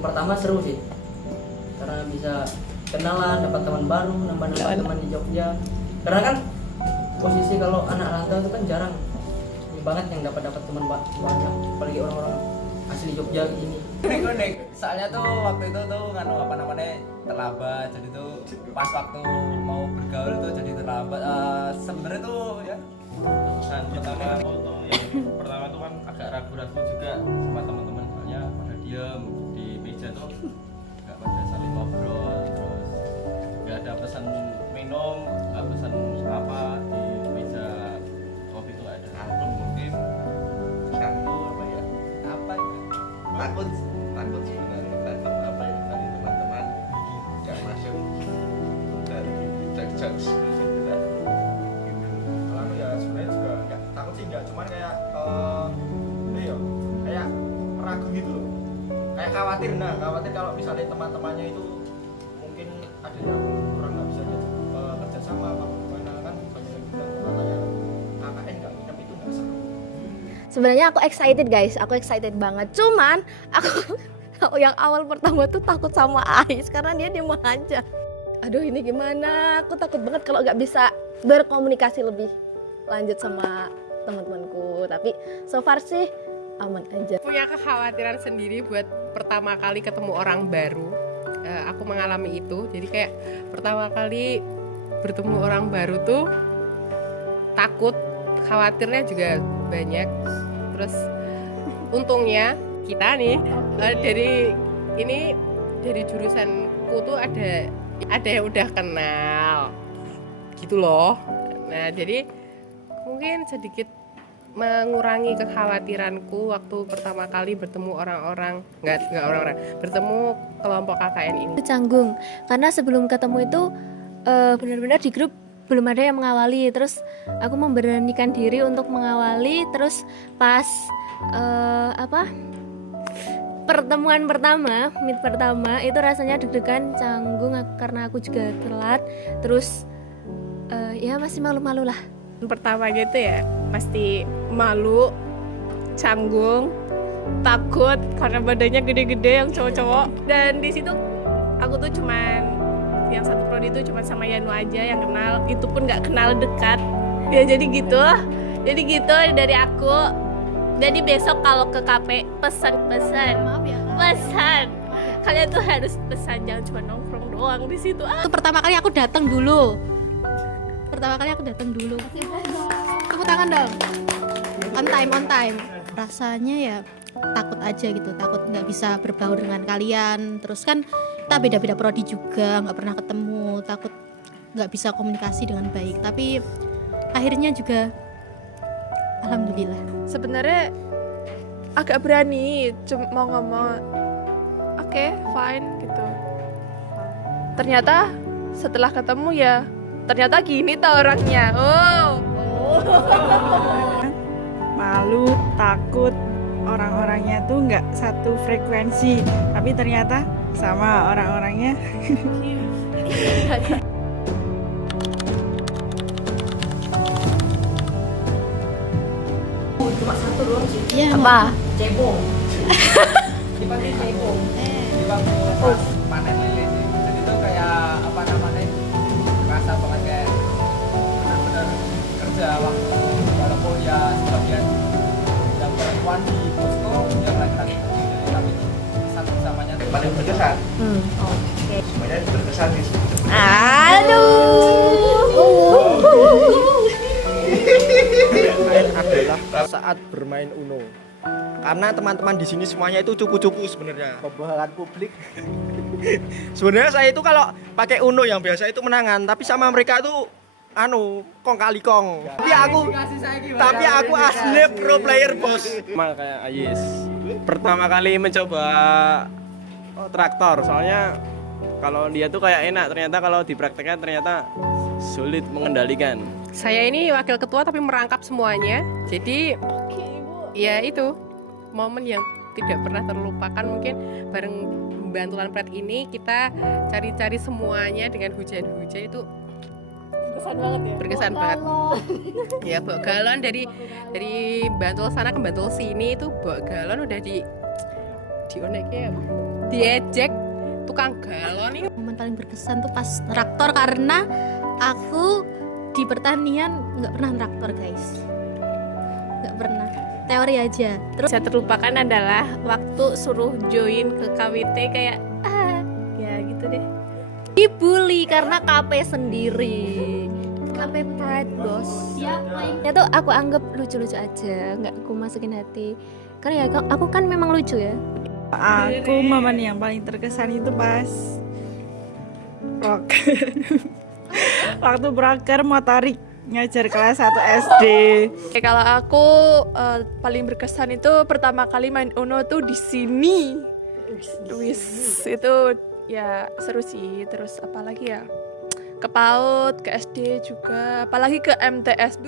pertama seru sih, karena bisa kenalan, dapat teman baru, nambah-nambah teman di Jogja. Karena kan posisi kalau anak rantau itu kan jarang banget yang dapat teman banyak, apalagi orang-orang asli Jogja ini. Unik. Soalnya tuh waktu itu tuh apa namanya terlambat, jadi tuh pas waktu mau bergaul tuh jadi terlambat. Sebenarnya tuh ya. Dan pertama pertama tuh kan agak ragu-ragu juga sama teman-teman, soalnya pada diem di meja tuh nggak pada saling ngobrol, terus nggak ada pesan minum, nggak pesan apa di meja kopi tuh nggak ada. Aku mungkin satu apa ya takut sebenarnya, takut apa ya dari teman-teman nggak masuk dari judge gitu lah. Kalau aku ya sebenarnya juga nggak takut sih, nggak, cuman kayak kayak ragu gitu loh, kayak khawatir kalau misalnya teman-temannya itu mungkin ada yang kurang nggak bisa kerja sama apa gimana, kan banyak yang bilang katanya KKN nggak nginep itu nggak seru. Sebenarnya aku excited guys, aku excited banget. Cuman aku yang awal pertama tuh takut sama Ais karena dia diem aja. Aduh ini gimana? Aku takut banget kalau nggak bisa berkomunikasi lebih lanjut sama teman-temanku. Tapi so far sih aman aja. Punya kekhawatiran sendiri buat pertama kali ketemu orang baru. Aku mengalami itu. Jadi kayak pertama kali bertemu orang baru tuh takut, khawatirnya juga banyak. Terus untungnya kita nih dari jurusanku tuh ada yang udah kenal gitu loh. Nah jadi mungkin sedikit mengurangi kekhawatiranku waktu pertama kali bertemu bertemu kelompok KKN ini. Itu canggung karena sebelum ketemu itu benar-benar di grup belum ada yang mengawali, terus aku memberanikan diri untuk mengawali, terus pas pertemuan pertama, meet pertama itu rasanya deg-degan, canggung karena aku juga telat, terus ya masih malu-malu lah. Pertamanya itu ya pasti malu, canggung, takut karena badannya gede-gede yang cowok-cowok, dan di situ aku tuh cuman yang satu prodi itu cuma sama Yanu aja yang kenal, itu pun nggak kenal dekat ya. Jadi gitu dari aku. Jadi besok kalau ke KP pesan kalian tuh harus pesan, jangan cuma nongkrong doang di situ. Itu pertama kali aku datang dulu. Tepuk tangan dong. On time. Rasanya ya takut aja gitu, takut nggak bisa berbaur dengan kalian. Terus kan kita beda-beda prodi juga, nggak pernah ketemu, takut nggak bisa komunikasi dengan baik. Tapi akhirnya juga alhamdulillah. Sebenarnya agak berani mau ngomong oke, fine gitu. Ternyata setelah ketemu ya ternyata gini tau orangnya. Malu, takut, orang-orangnya tuh nggak satu frekuensi, tapi ternyata sama orang-orangnya. Cuma satu doang sih. Iya. Apa? Cebong. Dipanggil cebong. Dibangun pas panen lele sih. Jadi tuh kayak apa namanya, kerasa banget kayak benar-benar kerja waktu walaupun ya sebagian yang perempuan di posko yang laki-laki kerja, tapi satu samanya tuh Paling berkesan. Oke. Semuanya berkesan sih. Adalah saat bermain Uno. Karena teman-teman di sini semuanya itu cupu-cupu sebenarnya. Pembohongan publik. Sebenarnya saya itu kalau pakai Uno yang biasa itu menangan, tapi sama mereka itu kong kali kong. Tapi aku asli pro player bos. Sama kayak Ayis. Pertama kali mencoba traktor, soalnya kalau dia tuh kayak enak, ternyata kalau dipraktekkan ternyata sulit mengendalikan. Saya ini wakil ketua tapi merangkap semuanya. Jadi ya itu momen yang tidak pernah terlupakan. Mungkin bareng bantuan Pret ini kita cari-cari semuanya dengan hujan-hujan itu Berkesan banget ya. berkesan banget. Ya bawa galon dari Bantul sana ke Bantul sini itu bawa galon udah dionek ya diejek tukang galon nih. Momen paling berkesan tuh pas traktor, karena aku di pertanian nggak pernah traktor guys, nggak pernah, teori aja. Terus Bisa terlupakan adalah waktu suruh join ke KWT kayak ya gitu deh. Dibully karena KP sendiri. KP pride bos. ya paling Ya tuh aku anggap lucu-lucu aja, nggak aku masukin hati. Karena ya aku kan memang lucu ya. Aku momen yang paling terkesan itu pas proker. Waktu proker motorik ngajar kelas 1 SD. Kalau aku paling berkesan itu pertama kali main Uno tuh di sini. Wis itu ya seru sih. Terus apalagi ya? Ke PAUD, ke SD juga, apalagi ke MTS.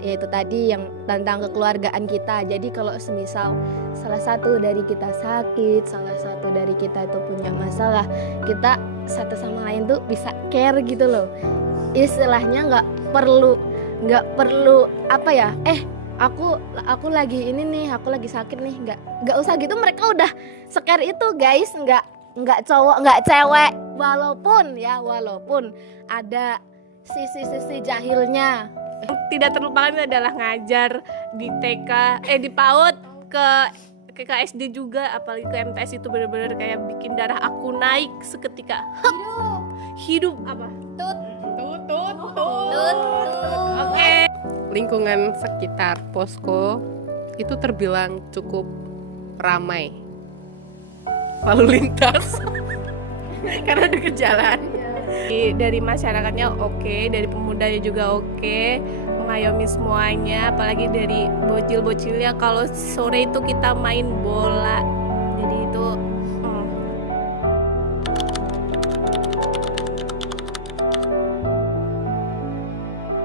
Ya itu tadi yang tentang kekeluargaan kita. Jadi kalau semisal salah satu dari kita sakit, salah satu dari kita itu punya masalah, kita satu sama lain tuh bisa care gitu loh. Istilahnya nggak perlu apa ya? Aku lagi ini nih, aku lagi sakit nih. Nggak usah gitu, mereka udah care itu guys. Nggak cowok, nggak cewek. Walaupun ada sisi jahilnya. Tidak terlupakan itu adalah ngajar di TK, di PAUD ke SD juga, apalagi ke MTS itu benar-benar kayak bikin darah aku naik seketika. Hidup apa? Tut. Oke. Lingkungan sekitar posko itu terbilang cukup ramai, lalu lintas karena dekat jalan. Dari masyarakatnya oke, dari pemudanya juga oke, mengayomi semuanya, apalagi dari bocil-bocilnya. Kalau sore itu kita main bola, jadi itu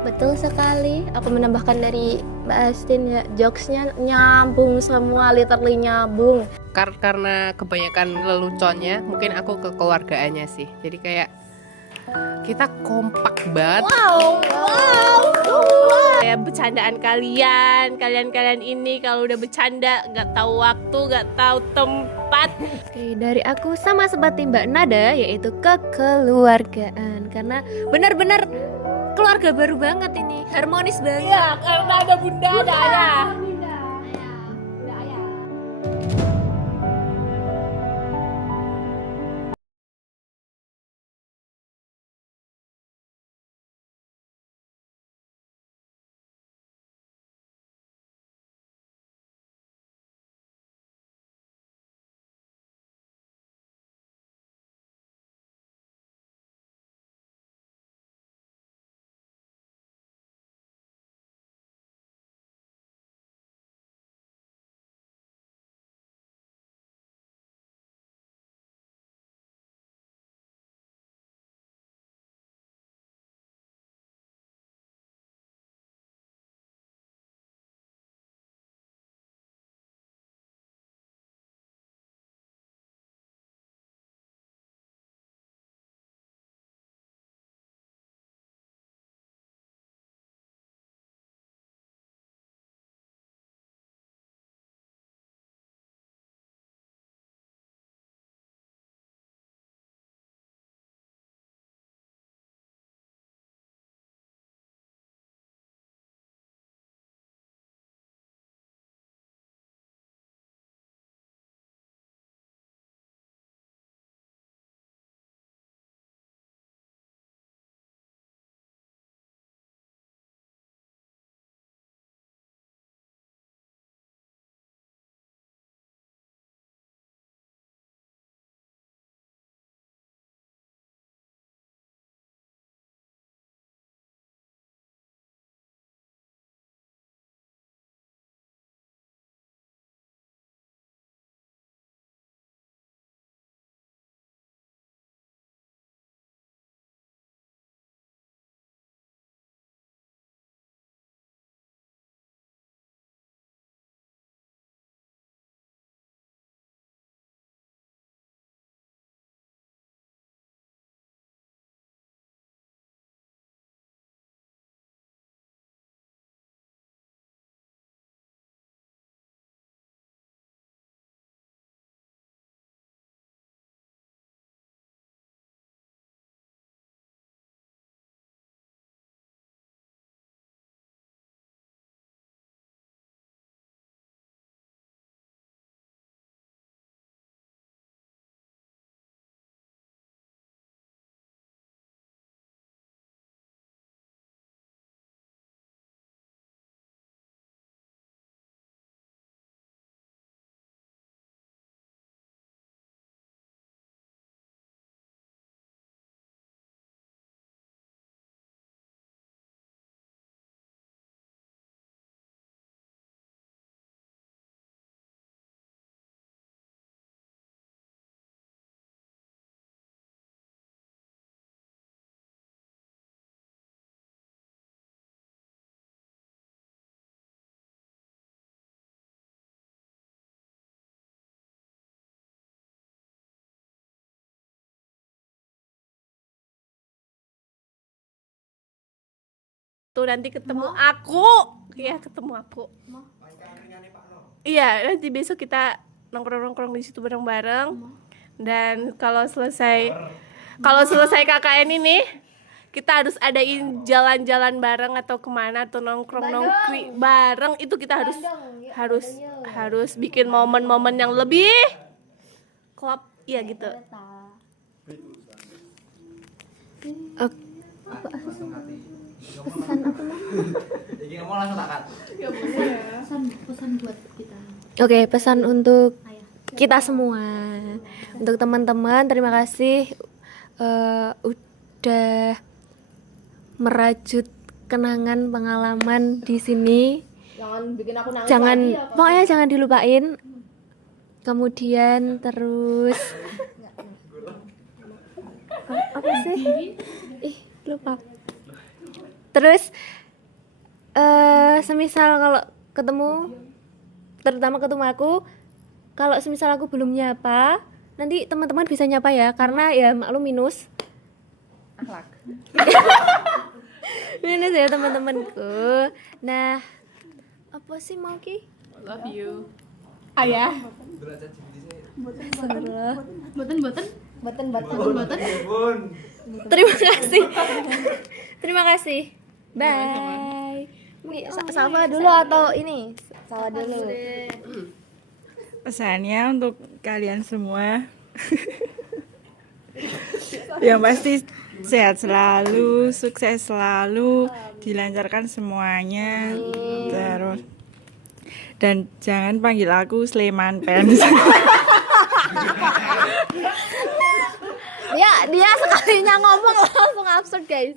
Betul sekali. Aku menambahkan dari Mbak Astin ya, jokesnya nyambung semua, literally nyambung. Karena kebanyakan leluconnya, mungkin aku kekeluargaannya sih. Jadi kayak kita kompak banget. kayak bercandaan kalian ini kalau udah bercanda nggak tahu waktu, nggak tahu tempat. Oke, dari aku sama seperti Mbak Nada, yaitu kekeluargaan. Karena benar-benar keluarga baru banget ini, harmonis banget. Iya, karena ada bunda, ada ayah. tuh nanti ketemu aku. Iya, ketemu aku. Iya, nanti besok kita nongkrong-nongkrong di situ bareng-bareng. Dan kalau selesai KKN ini, kita harus adain jalan-jalan bareng atau kemana atau nongkrong-nongkri bareng. Itu kita harus bikin momen-momen yang lebih klop, ya gitu. Pesan apa mah? Jadi ngomong langsung tak cut. Pesan buat kita. Oke, pesan untuk kita semua, untuk teman-teman, terima kasih udah merajut kenangan pengalaman di sini. Jangan bikin aku nangis Jangan, lagi ya, Kak. pokoknya jangan dilupain. Kemudian terus apa sih? Lupa. Terus semisal kalau ketemu, terutama ketemu aku, kalau semisal aku belum nyapa, nanti teman-teman bisa nyapa ya, karena ya maklum minus. Akhlak. Minus ya teman-temanku. Nah, apa sih mau Ki? Love you. Ayah. Terima kasih. Terima kasih. Bye. Ini sama dulu atau ini? Salah dulu. Pesannya untuk kalian semua. Yang pasti sehat selalu, sukses selalu, dilancarkan semuanya. Terus dan jangan panggil aku Sleman Pens. Dia sekalinya ngomong langsung absurd, guys.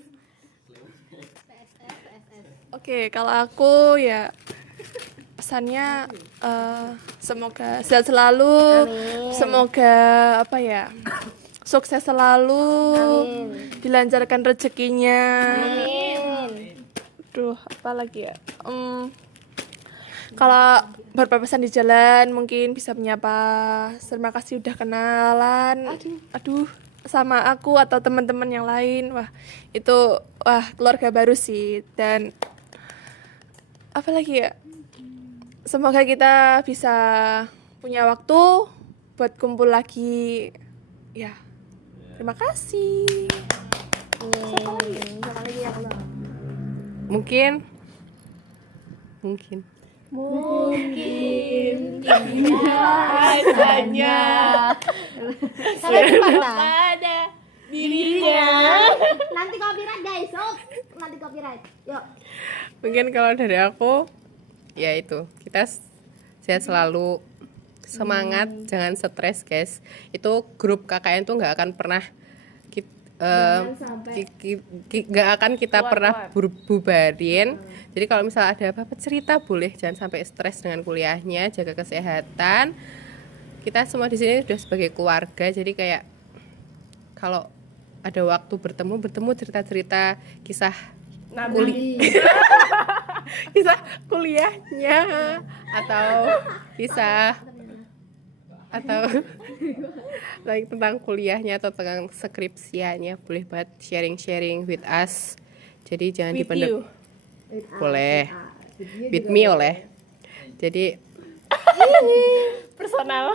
Oke, kalau aku ya pesannya semoga sehat selalu, semoga apa ya, sukses selalu, dilancarkan rezekinya. Aduh, apa lagi ya? Kalau berpapasan di jalan mungkin bisa menyapa, terima kasih udah kenalan. Aduh, sama aku atau teman-teman yang lain. Itu keluarga baru sih. Dan apa lagi ya? Semoga kita bisa punya waktu buat kumpul lagi. Ya. Terima kasih. Mungkin Rasanya pada dirinya. Nanti copyright, guys. Nanti copyright. Yuk. mungkin kalau dari aku ya itu, kita sehat selalu, semangat, jangan stres guys. Itu grup KKN tuh nggak akan pernah nggak akan kita pernah bubarin. Jadi kalau misalnya ada apa-apa cerita boleh, jangan sampai stres dengan kuliahnya, jaga kesehatan. Kita semua di sini sudah sebagai keluarga, jadi kayak kalau ada waktu bertemu cerita-cerita kisah kisah kuliahnya atau tentang kuliahnya atau tentang skripsianya, boleh banget sharing with us. Jadi jangan dipendam. Boleh. With me oleh. Jadi Personal.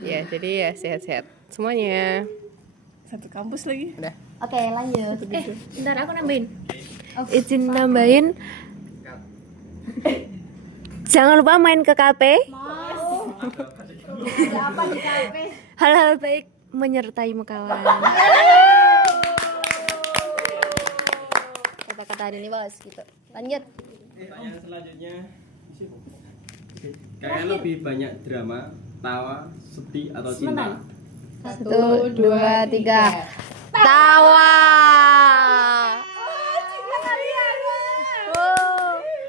ya, jadi ya sehat-sehat semuanya. Satu kampus lagi. Udah. Oke, lanjut. Bentar aku nambahin. Izin nambahin. Jangan lupa main ke kafe. Hal-hal baik menyertaimu kawan. Kata-kata hari ini bos gitu. Lanjut. Pertanyaan selanjutnya, kalian lebih banyak drama, tawa, sedih atau cinta? 1, 2, 3. Tawa.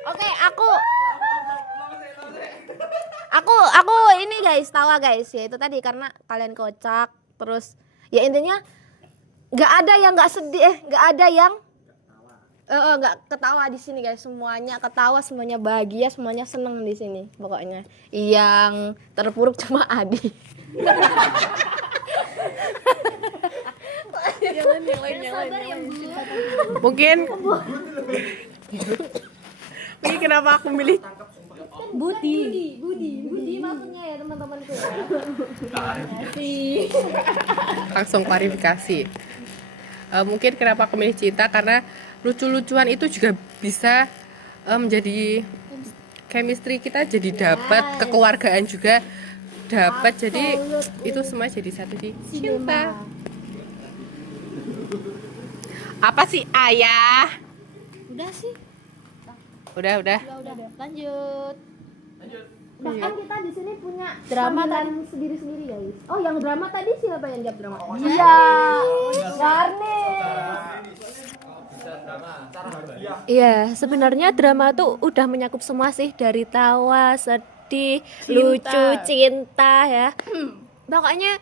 Oke, aku ini guys, tawa guys ya, itu tadi karena kalian kocak, terus ya intinya nggak ada yang nggak sedih, nggak ada yang nggak ketawa di sini guys, semuanya ketawa, semuanya bahagia, semuanya seneng di sini pokoknya. Yang terpuruk cuma Adi. Yang lain. Mungkin Ini kenapa aku milih Budi maksudnya ya teman-temanku ya. Langsung klarifikasi. Mungkin kenapa aku milih Cinta karena lucu-lucuan itu juga bisa menjadi chemistry kita jadi dapat, kekeluargaan juga dapat, jadi itu semua jadi satu di Cinta. Apa sih ayah? Udah sih. Udah. Lanjut. Bahkan kita di sini punya drama dan sendiri-sendiri guys. Oh, yang drama tadi siapa yang jawab drama? Iya. Warni. Iya, sebenarnya drama tuh udah menyakup semua sih, dari tawa, sedih, lucu, cinta ya. Pokoknya